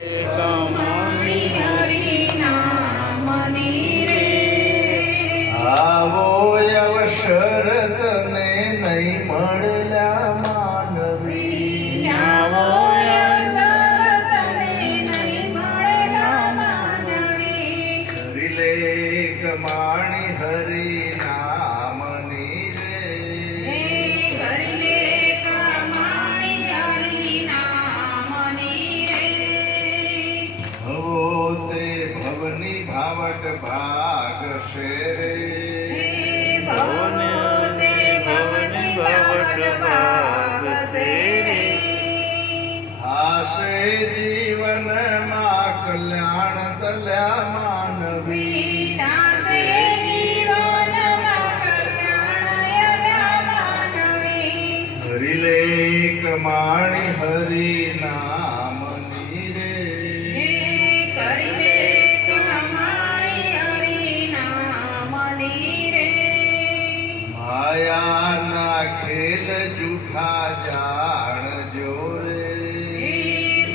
કમણી હરિનામની રે આવો અવસર તને નહીં મળ્યા માનવી આવો અવસર તને નહીં મળેલા માનવી કરી લે કમાણી હરિનામની રે કરી લે કમાણી હરિનામની રે ભવો તે ભવની ભાવટ ભાગશે રે ભવને ભવની ભાવટ ભાગશે રે હાસે જીવનમાં કલ્યાણ તલ્યા માનવી દાસે જીવનમાં કલ્યાણ માનવી હરી લે કમાણી હરિનામની રે કરી લે કમાણી હરિનામની રે માયાના ખેલ જૂઠા જાણજો રે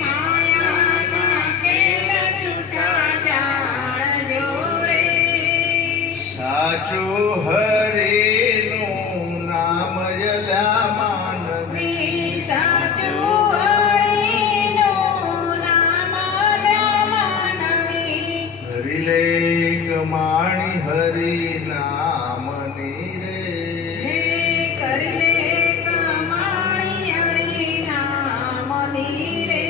માયાના ખેલ જૂઠા જાણજો રે સાચું હરિનું નામ યલા માનવી સાચું હરિનું નામ લ્યા માનવી હરી લે કમાણી હરિનામની રે કરી લે કમાણી હરિનામની રે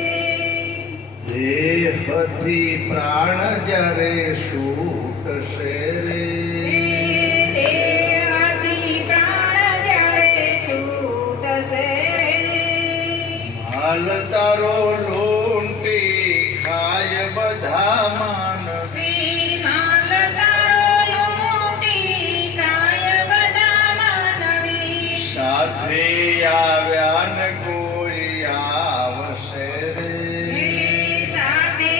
દેહથી પ્રાણ જ્યારે છૂટશે રે દેહથી પ્રાણ જ્યારે છૂટશે રે હાલ તારો લૂંટી ખાય બધા માનવી માલ તારો લૂંટી કાય બધા માનવી સાથે આવ્યા ને કોઈ આવશે રે સાથે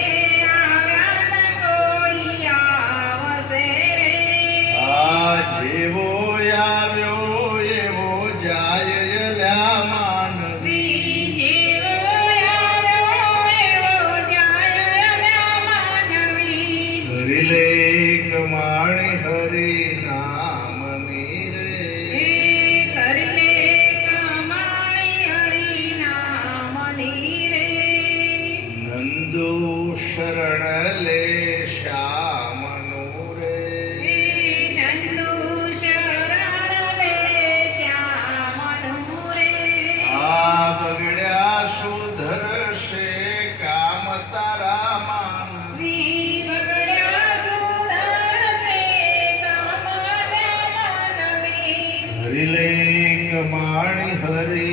આવ્યા ન કોઈ આવશે રે આ જેવો આવ્યો એવો જાય યલા માનવી જેવો આવ્યો એવો જાય લ્યા માનવી હરી લે કમાણી હરિનામની રે કરી લે કમાણી હરિનામની રે નંદુ શરણ લે શ્યામનું રે નંદુ શરણ લે શ્યામનું રે આ બગડ્યા સુધરશે કામ તારા માનવી બગડ્યા સુધરશે કામ લ્યા માનવી હરી લે કમાણી હરિ